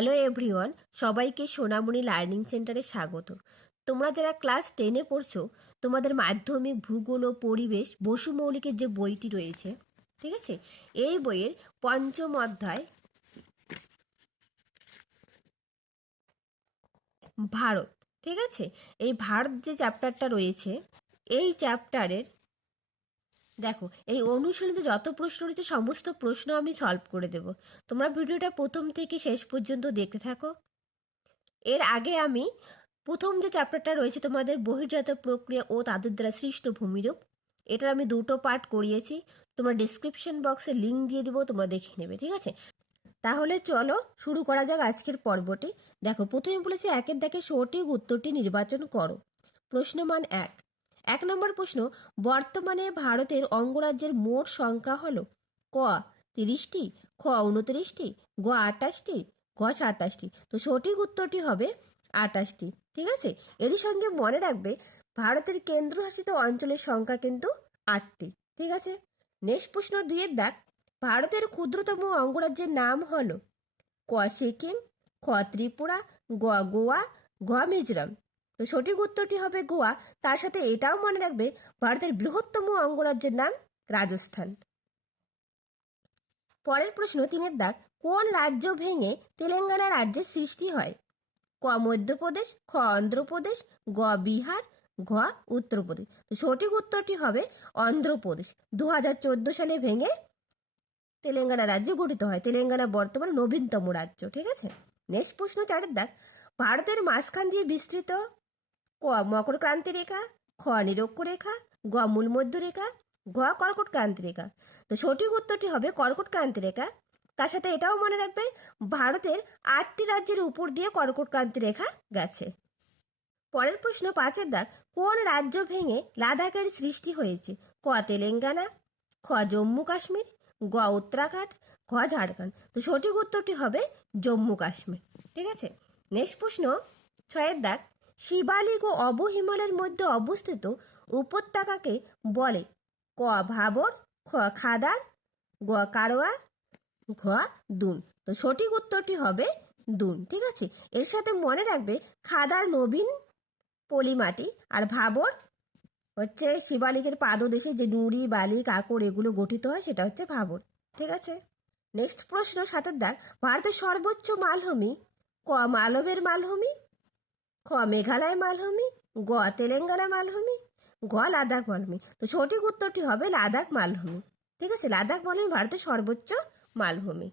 Hello everyone, সবাইকে সোনামণি learning সেন্টারে স্বাগত। তোমরা যারা ক্লাস টেনে পড়ছো, তোমাদের মাধ্যমিক ভূগোল ও পরিবেশ, বসু মৌলিকের যে বইটি রয়েছে, ঠিক আছে? এই বইয়ের পঞ্চম অধ্যায় ভারত, ঠিক আছে? এই ভারত যে চ্যাপ্টারটা রয়েছে, এই চ্যাপ্টারের দেখো, এই অনুশীলনীতে যত প্রশ্ন রয়েছে, সমস্ত প্রশ্ন আমি সলভ করে দেব। তোমরা ভিডিওটা প্রথম থেকে শেষ পর্যন্ত দেখতে থাকো। এর আগে আমি প্রথম যে চ্যাপ্টারটা রয়েছে, তোমাদের বহির্জাত প্রক্রিয়া ও তাদের দ্বারা সৃষ্ট ভূমিরূপ, এটার আমি দুটো পার্ট করিয়েছি। তোমরা ডিসক্রিপশন বক্সে লিঙ্ক দিয়ে দিব, তোমরা দেখে নেবে, ঠিক আছে? তাহলে চলো, শুরু করা যাক আজকের পর্বটি। দেখো, প্রথমে বলেছি একের দেখে সঠিক উত্তরটি নির্বাচন করো। প্রশ্নমান এক এক নম্বর প্রশ্ন, বর্তমানে ভারতের অঙ্গরাজ্যের মোট সংখ্যা হল ক তিরিশটি, খ উনত্রিশটি, গ আটাশটি, গ সাতাশটি। তো সঠিক উত্তরটি হবে আটাশটি, ঠিক আছে? এরই সঙ্গে মনে রাখবে, ভারতের কেন্দ্রশাসিত অঞ্চলের সংখ্যা কিন্তু আটটি, ঠিক আছে? নেক্সট প্রশ্ন দুইয়ের দাগ ভারতের ক্ষুদ্রতম অঙ্গরাজ্যের নাম হলো ক সিকিম, খ ত্রিপুরা, গ গোয়া ঘ মিজোরাম। তো সঠিক উত্তরটি হবে গোয়া। তার সাথে এটাও মনে রাখবে, ভারতের বৃহত্তম অঙ্গরাজ্যের নাম রাজস্থান। পরের প্রশ্ন তিনের দাগ কোন রাজ্য ভেঙে তেলেঙ্গানা রাজ্যের সৃষ্টি হয়? ক, মধ্যপ্রদেশ, খ, অন্ধ্রপ্রদেশ, গ, বিহার, ঘ, উত্তরপ্রদেশ। তো সঠিক উত্তরটি হবে অন্ধ্রপ্রদেশ। দু হাজার চোদ্দ সালে ভেঙে তেলেঙ্গানা রাজ্য গঠিত হয়। তেলেঙ্গানা বর্তমানে নবীনতম রাজ্য, ঠিক আছে? নেক্সট প্রশ্ন চারের দাগ ভারতের মাঝখান দিয়ে বিস্তৃত ক মকর ক্রান্তি রেখা, খ নিরক্ষরেখা গ মূল মধ্য রেখা, ঘ কর্কট ক্রান্তি রেখা। তো সঠিক উত্তরটি হবে কর্কট ক্রান্তি রেখা। তার সাথে এটাও মনে রাখবে, ভারতের আটটি রাজ্যের উপর দিয়ে কর্কট ক্রান্তি রেখা গেছে। পরের প্রশ্ন পাঁচের দাগ কোন রাজ্য ভেঙে লাদাখের সৃষ্টি হয়েছে? ক তেলেঙ্গানা, খ জম্মু কাশ্মীর, গ উত্তরাখণ্ড ঘ ঝাড়খণ্ড। তো সঠিক উত্তরটি হবে জম্মু কাশ্মীর। ঠিক আছে? নেক্সট প্রশ্ন ছয়ের দাগ শিবালিক ও অবহিমালয়ের মধ্যে অবস্থিত উপত্যকাকে বলে, ক ভাবর, খ খাদার, গ কারোয়া ঘ দুন। তো সঠিক উত্তরটি হবে দুন, ঠিক আছে? এর সাথে মনে রাখবে, খাদার নবীন পলিমাটি আর ভাবর হচ্ছে শিবালিকের পাদদেশে যে নুড়ি, বালি, কাকড় এগুলো গঠিত হয়, সেটা হচ্ছে ভাবর, ঠিক আছে? নেক্সট প্রশ্ন সাতের দাগ, ভারতের সর্বোচ্চ মালভূমি, ক মালবের মালভূমি খ মেঘালয় মালভূমি, গ তেলেঙ্গানা মালভূমি, গ লাদাখ মালভূমি। তো সঠিক উত্তরটি হবে লাদাখ মালভূমি। ঠিক আছে? লাদাখ মালভূমি ভারতের সর্বোচ্চ মালভূমি।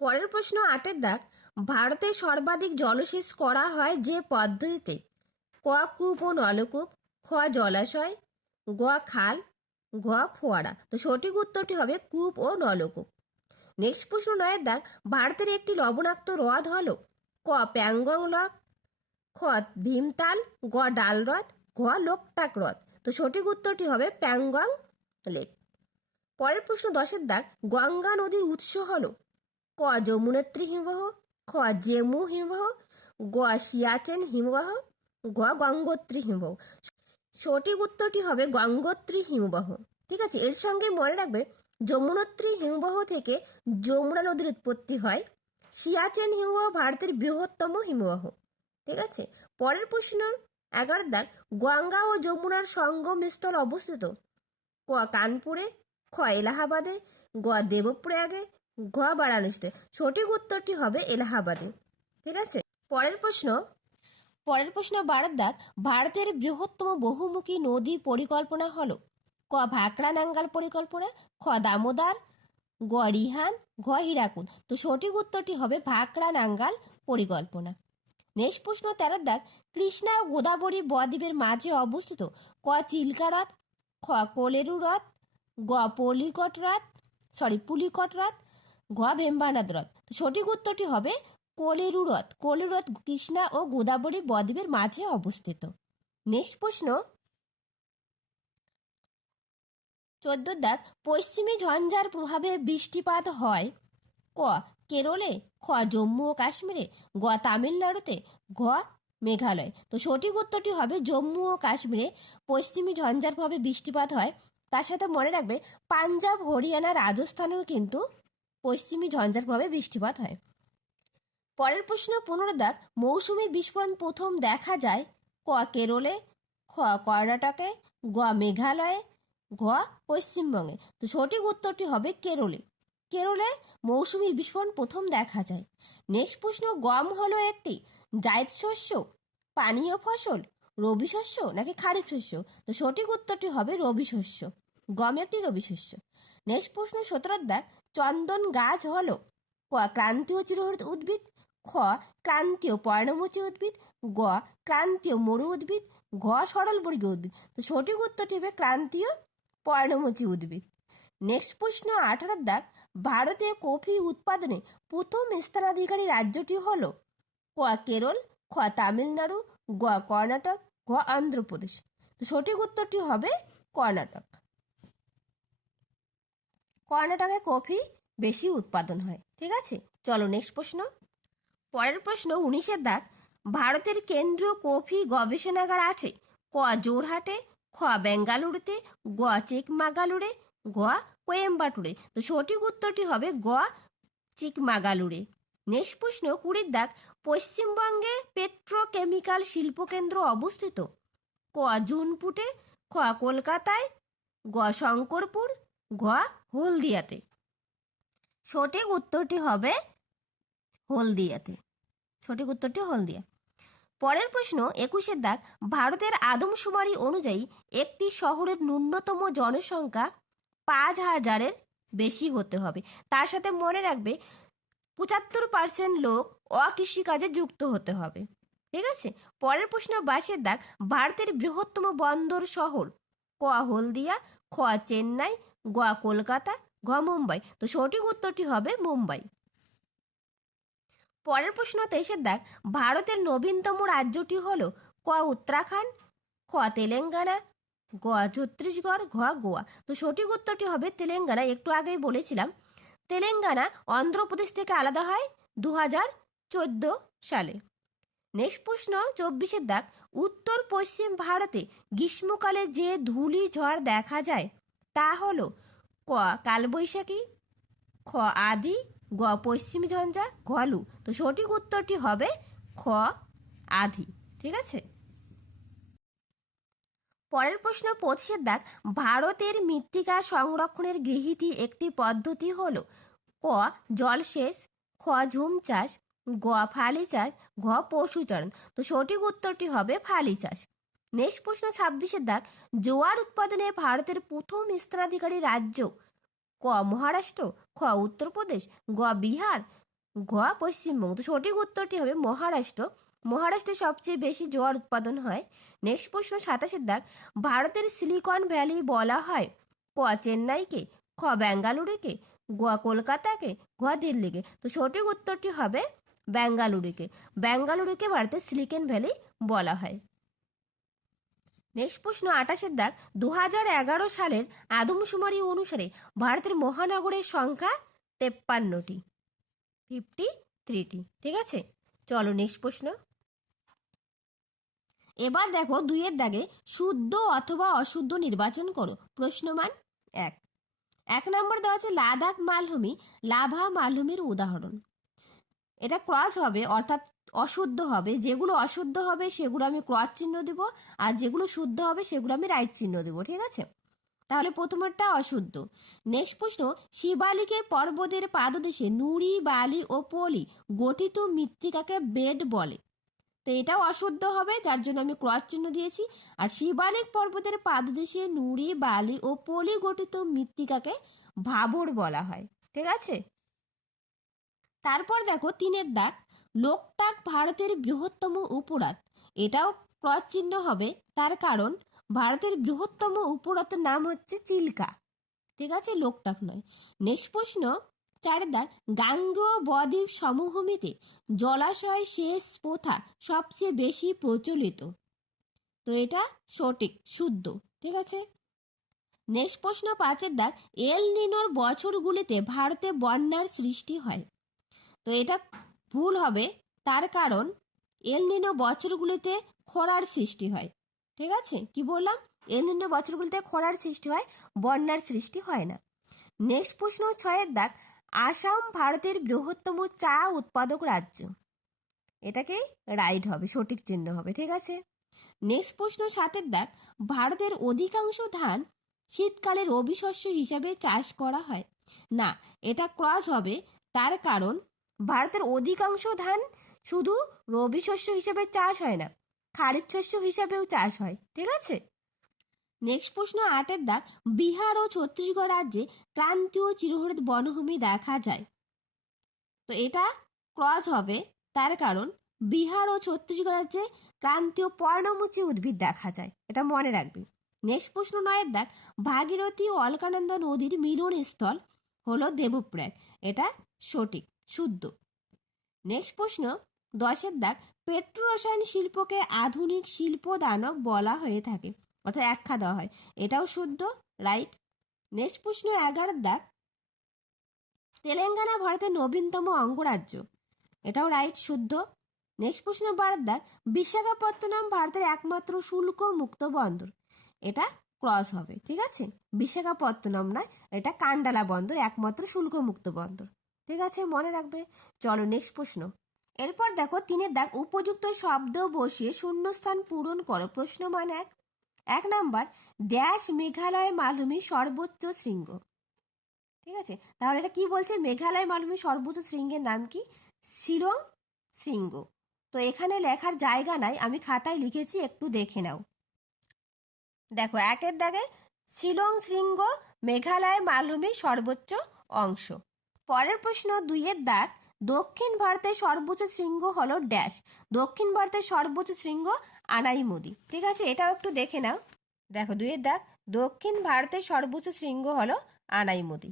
পরের প্রশ্ন, আটের দাগ। ভারতে সর্বাধিক জলসেচ করা হয় যে পদ্ধতিতে? ক কূপ ও নলকূপ, খ জলাশয়, গ খাল ঘ ফোয়ারা। তো সঠিক উত্তরটি হবে কূপ ও নলকূপ। নেক্সট প্রশ্ন, নয়ের দাগ। ভারতের একটি লবণাক্ত হ্রদ হলো ক প্যাংগং লক খ ভীমতাল, গ ডাল হ্রদ ঘ লোকটাক হ্রদ তো সঠিক উত্তরটি হবে প্যাংগং লেক। পরের প্রশ্ন দশের দাগ, গঙ্গা নদীর উৎস হলো ক যমুনেত্রী হিমবাহ, খ জেমু হিমবাহ, গ সিয়াচেন হিমবাহ, গ গঙ্গোত্রী হিমবাহ। সঠিক উত্তরটি হবে গঙ্গোত্রী হিমবাহ। ঠিক আছে? এর সঙ্গে মনে রাখবে, যমুনোত্রী হিমবাহ থেকে যমুনা নদীর উৎপত্তি হয় সিয়াচেন হিমবাহ ভারতের বৃহত্তম হিমবাহ ঠিক আছে? পরের প্রশ্ন এগারো দাগ, গঙ্গা ও যমুনার সঙ্গম স্থল অবস্থিত। ক, কানপুরে, খ, এলাহাবাদে, গ, দেবপ্রয়াগে, ঘ, বারাণসীতে। সঠিক উত্তরটি হবে এলাহাবাদে। ঠিক আছে? পরের প্রশ্ন। পরের প্রশ্ন বারো দাগ, ভারতের বৃহত্তম বহুমুখী নদী পরিকল্পনা হলো। ক, ভাকড়া নাঙ্গাল পরিকল্পনা, খ, দামোদর গ রিহান ঘ হীরাকুদ তো সঠিক উত্তরটি হবে ভাকরা নাঙ্গাল পরিকল্পনা। নেক্সট প্রশ্ন তেরো দাগ কৃষ্ণা ও গোদাবরী বদ্বীপের মাঝে অবস্থিত ক চিল্কা হ্রদ, খ কোলেরু হ্রদ, গ পলিকট হ্রদ সরি পুলিকট হ্রদ, ঘ ভেম্বানাদ হ্রদ। সঠিক উত্তরটি হবে কোলেরু হ্রদ। কোলেরু হ্রদ কৃষ্ণা ও গোদাবরী বদ্বীপের মাঝে অবস্থিত। নেক্সট প্রশ্ন চোদ্দ দাগ পশ্চিমী ঝঞ্ঝার প্রভাবে বৃষ্টিপাত হয়। ক, কেরলে, খ, জম্মু ও কাশ্মীরে, গ, তামিলনাড়ুতে, ঘ, মেঘালয়। তো সঠিক উত্তরটি হবে জম্মু ও কাশ্মীরে পশ্চিমী ঝঞ্ঝার প্রভাবে বৃষ্টিপাত হয়। তার সাথে মনে রাখবে, পাঞ্জাব, হরিয়ানা, রাজস্থানেও কিন্তু পশ্চিমী ঝঞ্ঝার প্রভাবে বৃষ্টিপাত হয়। পরের প্রশ্ন, পনেরো দাগ মৌসুমী বিস্ফোরণ প্রথম দেখা যায় ক, কেরলে, খ, কর্ণাটকে, গ, মেঘালয়ে ঘ পশ্চিমবঙ্গে। তো সঠিক উত্তরটি হবে কেরলে। কেরলে মৌসুমী বিস্ফোরণ প্রথম দেখা যায়। নেক্সট প্রশ্ন, গম হলো একটি জায়দ শস্য, পানীয় ফসল, রবি শস্য নাকি খারিফ শস্য? তো সঠিক উত্তরটি হবে রবি শস্য। গম একটি রবি শস্য। নেক্সট প্রশ্ন সতেরো দাগ চন্দন গাছ হলো ক ক্রান্তীয় চিরহরিত উদ্ভিদ, খ ক্রান্তীয় পর্ণমোচী উদ্ভিদ, গ ক্রান্তীয় মরু উদ্ভিদ, ঘ সরলবর্গীয় উদ্ভিদ। তো সঠিক উত্তরটি হবে ক্রান্তীয় পর্ণমোচী উদ্ভিদ। নেক্সট প্রশ্ন আঠারো দাগ ভারতে কফি উৎপাদনে প্রথম স্থানাধিকারী রাজ্যটি হল ক কেরল, খ তামিলনাড়ু, গ কর্ণাটক, ঘ অন্ধ্রপ্রদেশ। সঠিক উত্তরটি হবে কর্ণাটক। কর্ণাটকে কফি বেশি উৎপাদন হয়, ঠিক আছে? চলো নেক্সট প্রশ্ন। পরের প্রশ্ন, উনিশের দাগ, ভারতের কেন্দ্রীয় কফি গবেষণাগার আছে ক জোরহাটে খ বেঙ্গালুরুতে গ চিকমাগালুরে গ কোয়েম্বাটুরে। তো সঠিক উত্তরটি হবে গ চিকমাগালুরে। নেক্সট প্রশ্ন, কুড়ির দাগ, পশ্চিমবঙ্গে পেট্রোকেমিক্যাল শিল্পকেন্দ্র অবস্থিত? ক জুনপুটে খ কলকাতায় গ শঙ্করপুর ঘ হলদিয়াতে। সঠিক উত্তরটি হবে হলদিয়াতে। সঠিক উত্তরটি হলদিয়া। পরের প্রশ্ন একুশের দাগ, ভারতের আদমশুমারি অনুযায়ী একটি শহরের ন্যূনতম জনসংখ্যা পাঁচ হাজারের বেশি হতে হবে। তার সাথে মনে রাখবে, পঁচাত্তর পার্সেন্ট লোক অকৃষিকাজে যুক্ত হতে হবে। ঠিক আছে? পরের প্রশ্ন, বাইশের দাগ, ভারতের বৃহত্তম বন্দর শহর ক হলদিয়া খ চেন্নাই গ কলকাতা ঘ মুম্বাই। তো সঠিক উত্তরটি হবে মুম্বাই। পরের প্রশ্ন তেইশের দাগ ভারতের নবীনতম রাজ্যটি হল ক উত্তরাখণ্ড, খ তেলেঙ্গানা, গ ছত্তিশগড়, ঘ গোয়া। তো সঠিক উত্তরটি হবে তেলেঙ্গানা, একটু আগেই বলেছিলাম। তেলেঙ্গানা অন্ধ্রপ্রদেশ থেকে আলাদা হয় দু হাজার চোদ্দ সালে। নেক্সট প্রশ্ন চব্বিশের দাগ উত্তর পশ্চিম ভারতে গ্রীষ্মকালে যে ধুলি ঝড় দেখা যায়, তা হলো ক কালবৈশাখী, খ আদি গ, পশ্চিম ঝঞ্ঝা, ঘলু। তো সঠিক উত্তরটি হবে খ, আধি। ঠিক আছে? পরের প্রশ্ন পঁচিশের দাগ। ভারতের মৃত্তিকা সংরক্ষণের গৃহীতি একটি পদ্ধতি হলো ক জলসেচ খ, ঝুম চাষ, গ, ফালি চাষ, ঘ পশুচারণ তো সঠিক উত্তরটি হবে ফালি চাষ। নেক্সট প্রশ্ন ছাব্বিশের দাগ। জোয়ার উৎপাদনে ভারতের প্রথম স্থানাধিকারী রাজ্য ক মহারাষ্ট্র, খ উত্তরপ্রদেশ, গ বিহার ঘ পশ্চিমবঙ্গ। তো সঠিক উত্তরটি হবে মহারাষ্ট্র। মহারাষ্ট্রে সবচেয়ে বেশি জোয়ার উৎপাদন হয়। নেক্সট প্রশ্ন সাতাশের দাগ, ভারতের সিলিকন ভ্যালি বলা হয় ক চেন্নাইকে, খ ব্যাঙ্গালুরুকে, গ কলকাতাকে ঘ দিল্লিকে। তো সঠিক উত্তরটি হবে ব্যাঙ্গালুরুকে। ব্যাঙ্গালুরুকে ভারতের সিলিকন ভ্যালি বলা হয়। নেক্সট প্রশ্ন আটাশের দাগ দু সালের আদমশুমারি অনুসারে ভারতের মহানগরের সংখ্যা তেপ্পান্নটি, ফিফটি, থ্রিটি, ঠিক আছে? চলো নেক্সট প্রশ্ন এবার দেখো দুইয়ের দাগে শুদ্ধ অথবা অশুদ্ধ নির্বাচন করো, প্রশ্নমান এক। এক নম্বর দেওয়া আছে লাদাখ মালভূমি, লাভা মালভূমির উদাহরণ। এটা ক্রস হবে, অর্থাৎ অশুদ্ধ হবে। যেগুলো অশুদ্ধ হবে, সেগুলো আমি ক্রস চিহ্ন দেব। আর যেগুলো শুদ্ধ হবে, সেগুলো আমি রাইট চিহ্ন দেবো, ঠিক আছে? তাহলে প্রথমেরটা অশুদ্ধ। নেক্সট প্রশ্ন, শিবালিকের পর্বতের পাদদেশে নুড়ি, বালি ও পলি গঠিত মৃত্তিকাকে বেড বলে। তো এটাও অশুদ্ধ হবে, যার জন্য আমি ক্রস চিহ্ন দিয়েছি। আর শিবালিক পর্বতের পাদদেশে নুড়ি, বালি ও পলি গঠিত মৃত্তিকাকে ভাবর বলা হয়, ঠিক আছে? তারপর দেখো, তিনের দাগ। লোকটাক ভারতের বৃহত্তম উপরাত। এটাও ক্রস চিহ্ন হবে, তার কারণ ভারতের বৃহত্তম উপরাতের নাম হচ্ছে চিল্কা। ঠিক আছে, লোকটাক নয়। নেক্সট প্রশ্ন চার দাগ গাঙ্গেয় বদ্বীপ সমভূমিতে জলাশয় সেচ প্রথা সবচেয়ে বেশি প্রচলিত। তো এটা সঠিক, শুদ্ধ, ঠিক আছে? নেক্সট প্রশ্ন পাঁচের দাগ এল নিনোর বছরগুলিতে ভারতে বন্যার সৃষ্টি হয়। তো এটা ভুল হবে, তার কারণ এল নিনো বছরগুলিতে খরার সৃষ্টি হয়। ঠিক আছে? কি বললাম? এল নিনো বছরগুলিতে খরার সৃষ্টি হয়, বন্যার সৃষ্টি হয় না। নেক্সট প্রশ্ন ছয়ের দাগ, আসাম ভারতের বৃহত্তম চা উৎপাদক রাজ্য। এটাকেই রাইট হবে, সঠিক চিহ্ন হবে, ঠিক আছে? নেক্সট প্রশ্ন সাতের দাগ, ভারতের অধিকাংশ ধান শীতকালে রবি শস্য হিসাবে চাষ করা হয়। না, এটা ক্রস হবে, তার কারণ ভারতের অধিকাংশ ধান শুধু রবি শস্য হিসাবে চাষ হয় না, খারিফ শস্য হিসাবেও চাষ হয়, ঠিক আছে? নেক্সট প্রশ্ন আটের দাগ, বিহার ও ছত্তিশগড় রাজ্যে ক্রান্তীয় চিরহরিত বনভূমি দেখা যায়। তো এটা ক্রস হবে, তার কারণ বিহার ও ছত্তিশগড় রাজ্যে ক্রান্তীয় পর্ণমোচী উদ্ভিদ দেখা যায়, এটা মনে রাখবে। নেক্সট প্রশ্ন নয়ের দাগ, ভাগীরথী ও অলকানন্দা নদীর মিলনস্থল হলো দেবপ্রয়াগ, এটা সঠিক। শুদ্ধ। নেক্সট প্রশ্ন, দশের দাগ, পেট্রোরসায়ন শিল্পকে আধুনিক শিল্প দানব বলা হয়ে থাকে, অর্থাৎ একখা দেওয়া হয়। এটাও শুদ্ধ রাইট নেক্সট প্রশ্ন এগারোর দাগ, তেলেঙ্গানা ভারতের নবীনতম অঙ্গরাজ্য, এটাও রাইট শুদ্ধ। নেক্সট প্রশ্ন বারের দাগ, বিশাখাপত্তনম ভারতের একমাত্র শুল্ক মুক্ত বন্দর, এটা ক্রস হবে, ঠিক আছে? বিশাখাপত্তনম নয়, এটা কান্ডালা বন্দর, একমাত্র শুল্ক মুক্ত বন্দর। ঠিক আছে, মনে রাখবে। চলো নেক্সট প্রশ্ন। এরপর দেখো, তিনের দাগ উপযুক্ত শব্দ বসিয়ে শূন্যস্থান পূরণ করো। প্রশ্ন মান এক। এক নাম্বার ড্যাশ মেঘালয় মালভূমি সর্বোচ্চ শৃঙ্গ। ঠিক আছে, তাহলে এটা কি বলছে? মেঘালয় মালভূমি সর্বোচ্চ শৃঙ্গের নাম কি? শিলং শৃঙ্গ। তো এখানে লেখার জায়গা নাই, আমি খাতায় লিখেছি, একটু দেখে নাও। দেখো, একের দাগে শিলং শৃঙ্গ মেঘালয় মালভূমি সর্বোচ্চ অংশ। পরের প্রশ্ন দুইয়ের দাগ। দক্ষিণ ভারতের সর্বোচ্চ শৃঙ্গ হলো ড্যাশ। দক্ষিণ ভারতের সর্বোচ্চ শৃঙ্গ আনাইমুদি ঠিক আছে? এটাও একটু দেখে নাও। দেখো, দুইয়ের দাগ। দক্ষিণ ভারতের সর্বোচ্চ শৃঙ্গ হলো আনাইমুদি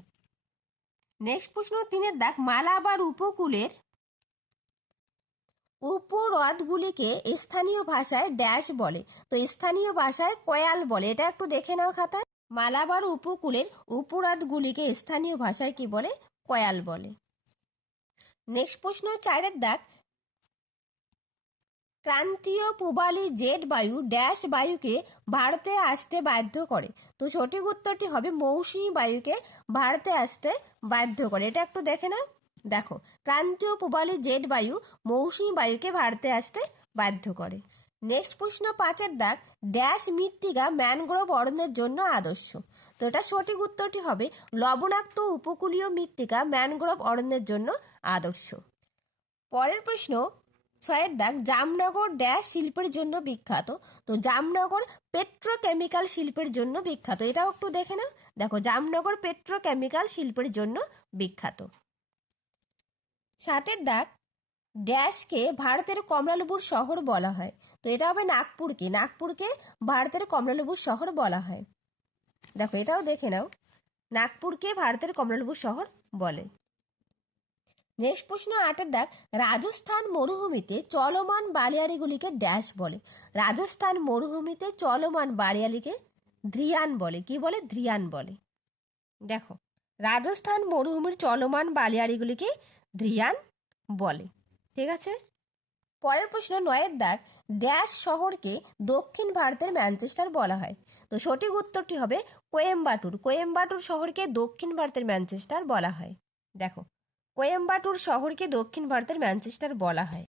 নেক্সট প্রশ্ন তিনের দাগ। মালাবার উপকূলের উপহ্রদগুলিকে স্থানীয় ভাষায় ড্যাশ বলে। তো স্থানীয় ভাষায় কয়াল বলে। এটা একটু দেখে নাও খাতায়। মালাবার উপকূলের উপহ্রদগুলিকে স্থানীয় ভাষায় কি বলে? কয়াল বলে। নেক্সট প্রশ্ন চারের দাগ। ক্রান্তীয় পূবালি জেট বায়ু ড্যাশ বায়ুকে ভারতে আসতে বাধ্য করে। তো সঠিক উত্তরটি হবে মৌসুমী বায়ুকে ভারতে আসতে বাধ্য করে। এটা একটু দেখে না দেখো, ক্রান্তীয় পূবালি জেট বায়ু মৌসুমী বায়ুকে ভারতে আসতে বাধ্য করে। নেক্সট প্রশ্ন পাঁচের দাগ। ড্যাশ মৃত্তিকা ম্যানগ্রোভ অরণ্যের জন্য আদর্শ। তো এটা সঠিক উত্তরটি হবে লবণাক্ত উপকূলীয় মৃত্তিকা ম্যানগ্রোভ অরণ্যের জন্য আদর্শ। পরের প্রশ্ন, ছয়ের দাগ জামনগর ড্যাশ শিল্পের জন্য বিখ্যাত। তো জামনগর পেট্রোকেমিক্যাল শিল্পের জন্য বিখ্যাত। এটাও একটু দেখে নাও। দেখো, জামনগর পেট্রোকেমিক্যাল শিল্পের জন্য বিখ্যাত। সাতের দাগ, ড্যাশকে ভারতের কমলালেবুর শহর বলা হয়। তো এটা হবে নাগপুরকে। নাগপুরকে ভারতের কমলালেবুর শহর বলা হয়। দেখো, এটাও দেখে নাও। নাগপুরকে ভারতের কমলালেবুর শহর বলে। নেক্সট প্রশ্ন, আটের দাগ। রাজস্থান মরুভূমিতে চলমান বালিয়াড়িগুলিকে ড্যাশ বলে। রাজস্থান মরুভূমিতে চলমান বালিয়াড়িকে ধ্রিয়ান বলে। কি বলে? ধ্রিয়ান বলে। দেখো, রাজস্থান মরুভূমির চলমান বালিয়াড়িগুলিকে ধ্রিয়ান বলে। ঠিক আছে? পরের প্রশ্ন, নয়ের দাগ। ড্যাশ শহরকে দক্ষিণ ভারতের ম্যানচেস্টার বলা হয়। তো সঠিক উত্তরটি হবে কোয়েম্বাটুর। কোয়েম্বাটুর শহরকে দক্ষিণ ভারতের ম্যানচেস্টার বলা হয়। দেখো, কোয়েম্বাটুর শহরকে দক্ষিণ ভারতের ম্যানচেস্টার বলা হয়।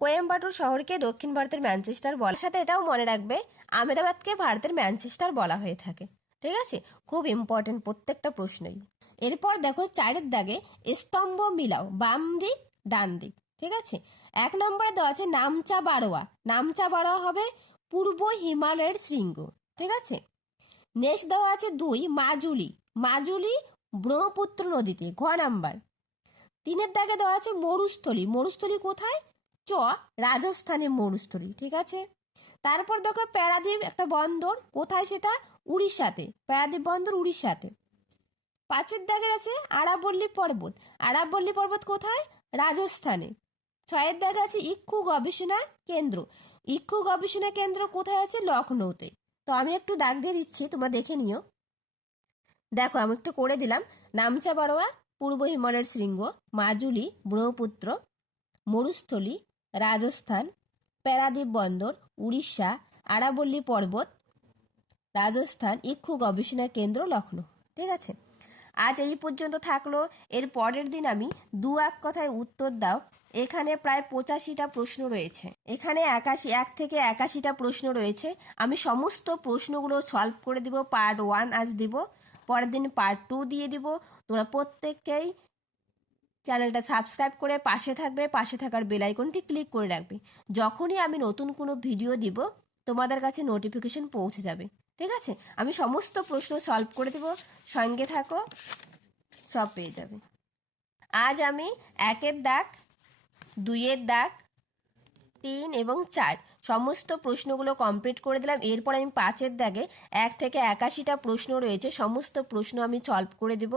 কোয়েম্বাটুর শহরকে দক্ষিণ ভারতের ম্যানচেস্টার বলার সাথে এটাও মনে রাখবে আমেদাবাদকে ভারতের ম্যানচেস্টার বলা হয়ে থাকে। ঠিক আছে? খুব ইম্পর্টেন্ট প্রত্যেকটা প্রশ্নই। এরপর দেখো, চারের দাগে স্তম্ভ মিলাও, বাম দিক, ডান দিক। ঠিক আছে? এক নম্বরে দেওয়া আছে নামচা বারোয়া নামচা বারোয়া হবে পূর্ব হিমালয়ের শৃঙ্গ। ঠিক আছে? নেক্সট দেওয়া আছে দুই, মাজুলি। মাজুলি ব্রহ্মপুত্র নদীতে, ঘ নাম্বার। তিনের দাগে দেওয়া আছে মরুস্থলী। মরুস্থলী কোথায়? চ, রাজস্থানে মরুস্থলী, ঠিক আছে? তারপর দেখো প্যারাদ্বীপ একটা বন্দর, কোথায় সেটা? উড়িষ্যাতে, প্যারাদ্বীপ বন্দর উড়িষ্যাতে। পাঁচের দাগের আছে আরাবল্লী পর্বত। আরাবল্লী পর্বত কোথায়? রাজস্থানে। ছয়ের দাগে আছে ইক্ষু গবেষণা কেন্দ্র। ইক্ষু গবেষণা কেন্দ্র কোথায় আছে? লখনৌতে তো আমি একটু দাগ দিয়ে দিচ্ছি, তোমরা দেখে নিও। দেখো, আমি একটু করে দিলাম। নামচা বারোয়া, পূর্ব হিমালয়ের শৃঙ্গ, মাজুলি, ব্রহ্মপুত্র, মরুস্থলী, রাজস্থান, প্যারাদ্বীপ বন্দর, উড়িষ্যা, আরাবল্লী পর্বত, রাজস্থান, ইক্ষু গবেষণা কেন্দ্র লখনৌ ঠিক আছে? আজ এই পর্যন্ত থাকল। এর পরের দিন আমি দু এক কথায় উত্তর দাও। এখানে প্রায় পঁচাশিটা প্রশ্ন রয়েছে। এখানে একাশি, এক থেকে একাশিটা প্রশ্ন রয়েছে। আমি সমস্ত প্রশ্নগুলো সলভ করে দিব পার্ট ওয়ান আজ দিব, পরের দিন পার্ট টু দিয়ে দিব। তোমরা প্রত্যেককেই চ্যানেলটা সাবস্ক্রাইব করে পাশে থাকবে, পাশে থাকার বেল আইকনটি ক্লিক করে রাখবে। যখনই আমি নতুন কোনো ভিডিও দিব, তোমাদের কাছে নোটিফিকেশন পৌঁছে যাবে। ঠিক আছে? আমি সমস্ত প্রশ্ন সলভ করে দেব, সঙ্গে থাকো, সব পেয়ে যাবে। আজ আমি একের দাগ দুইয়ের দাগ, তিন এবং চার। সমস্ত প্রশ্নগুলো কমপ্লিট করে দিলাম। এরপর আমি পাঁচের দাগে এক থেকে একাশিটা প্রশ্ন রয়েছে। সমস্ত প্রশ্ন আমি সলভ করে দেব।